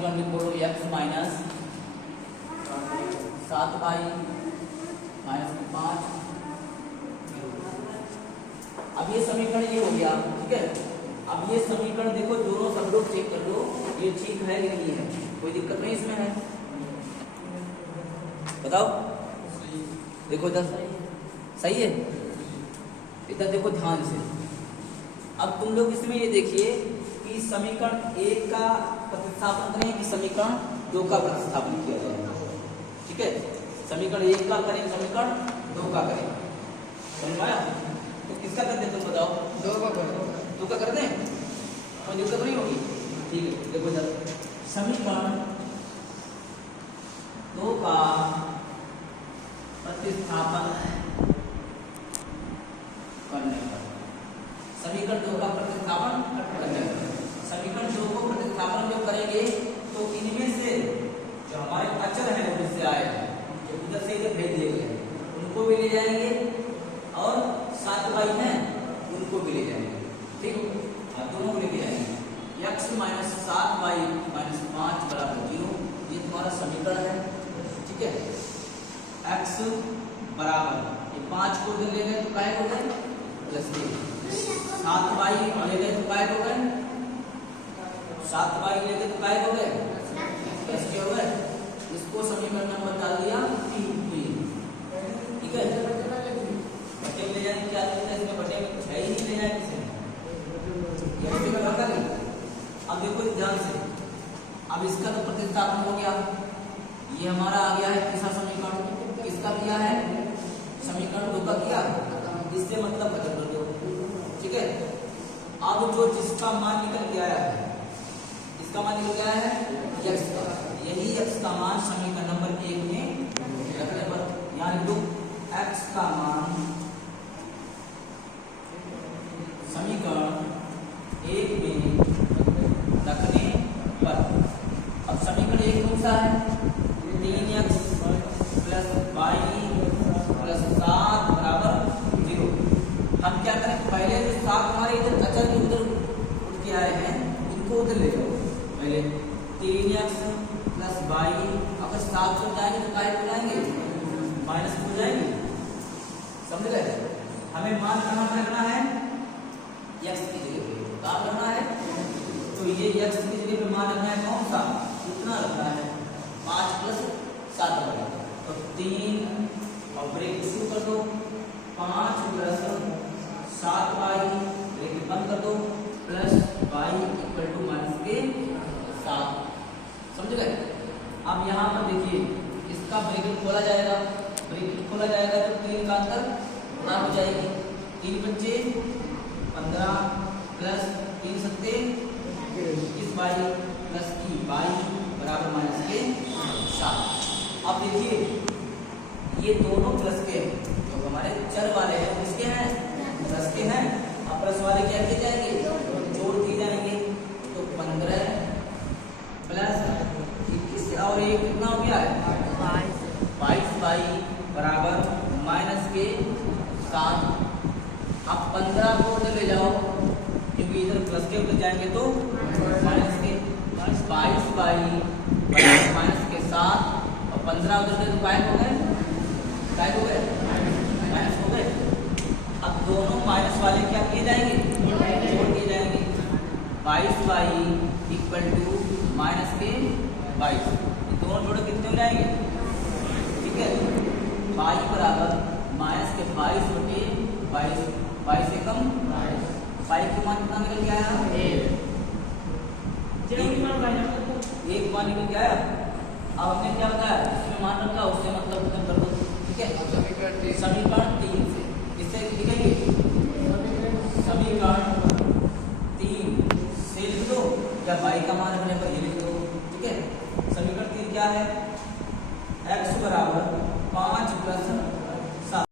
समीकरण लिख बोलो x माइनस 7y माइनस 5। अब ये समीकरण ये हो गया, ठीक है। अब ये समीकरण देखो, दोनों सब लोग चेक कर लो, ये ठीक है या नहीं है, कोई दिक्कत नहीं इसमें है, बताओ। देखो इधर सही है, इधर देखो ध्यान से। अब तुम लोग इसमें ये देखिए कि समीकरण 1 का प्रतिस्थापन करें कि समीकरण 2 का प्रतिस्थापन किया जाए, ठीक है। समीकरण 1 का करें, समीकरण 2 का करें, समझ में आया? तो किसका कर दें तुम बताओ? 2 का कर दें, कोई दिक्कत नहीं होगी, ठीक है। देखो इधर समीकरण 2 का प्रतिस्थापन करने पर, समीकरण 2 का प्रतिस्थापन करने पर, समीकरण 2 को प्रतिस्थापन जो करेंगे तो इनमें से जो हमारे अचर हैं वो इससे आए हैं, जो इधर से इधर भेज दिए गए उनको भी ले जाएंगे और 7y हैं उनको भी ले जाएंगे, ठीक है। दोनों को लेके जाएंगे। x माइनस 7y माइनस 5 बराबर 0, ये तुम्हारा समीकरण है, ठीक है। x बराबर ये 5 को ले गए तो काय हो गए प्लस 7y ले गए तो काय हो गए, 7y ले गए तो काय हो गए प्लस के हो गए। इसको समीकरण नंबर डाल दिया 3, ठीक है। बटे में ले जाने क्या है, इसमें बटे में कुछ है ही नहीं, ले जाए किसी ने। अब देखो ध्यान से, अब इसका तो प्रतिस्थापन हो गया, ये हमारा आ गया है तीसरा समीकरण, किसका किया है समीकरण 2 का किया, इससे मतलब खत्म कर दो, ठीक है। अब जो जिसका मान निकल के आया है, इसका मान निकल के आया है x का, यही x का मान समीकरण नंबर 1 में रखने पर, यानी तो x का मान समीकरण 1 में रखने पर, अब समीकरण 1 कौन सा है, 3x प्लस y प्लस 7 बराबर 0। हम क्या करें, पहले जो 7 हमारे इधर अचर के उधर उठ के आए हैं उनको उधर ले जाओ, पहले 3x प्लस y, अगर 7 से जाएंगे तो काय को जाएंगे माइनस हो जाएंगे, समझ गए। हमें मान कहाँ रखना है, x की जगह पे क्या रखना है, तो ये x की जगह पे मान रखना है कौन सा, कितना रखना है 5 प्लस 7 बराबर, तो 3 और ब्रेक शुरू कर दो, 5 प्लस 7y ब्रेक बंद कर दो plus y equal to minus के 7, समझ गए। अब यहाँ पर देखिए इसका ब्रैकेट खोला जाएगा, ब्रैकेट खोला जाएगा तो 3 का अंतर गुणा हो जाएगी, 3 बच्चे 15 प्लस 3 सत्ते 21y प्लस की y बराबर माइनस के 7। अब देखिए ये दोनों प्लस के जो हमारे चर वाले हैं किसके हैं, प्लस के हैं। अब प्लस वाले क्या किए जाएंगे, जोड़ दिए जाएंगे, तो 15 प्लस 21 और ये कितना हो गया है 22y बराबर माइनस के 7। अब 15 को उधर ले जाओ क्योंकि इधर प्लस के उधर जाएंगे तो माइनस के, 22y बराबर माइनस के 7 और 15 उधर गए तो काय हो गए माइनस हो गए। अब दोनों माइनस वाले क्या किए जाएंगे, जोड़ किए जाएंगे, 22y इक्वल टू माइनस के 22, दोनों जोड़े कितने हो जाएंगे, ठीक है। y बराबर माइनस के 22 बटे 22 से कम, y के मान कितना निकल के आया, 1 मान निकल के आया। अब हमने क्या बताया, इसमें मान रखा उससे मतलब खत्म कर दो, ठीक है। समीकरण 3 से इससे लिखेंगे, समीकरण 3 से लिख दो या y का मान रखने पर ये लिख दो, ठीक है। समीकरण 3 क्या है, x बराबर 5 प्लस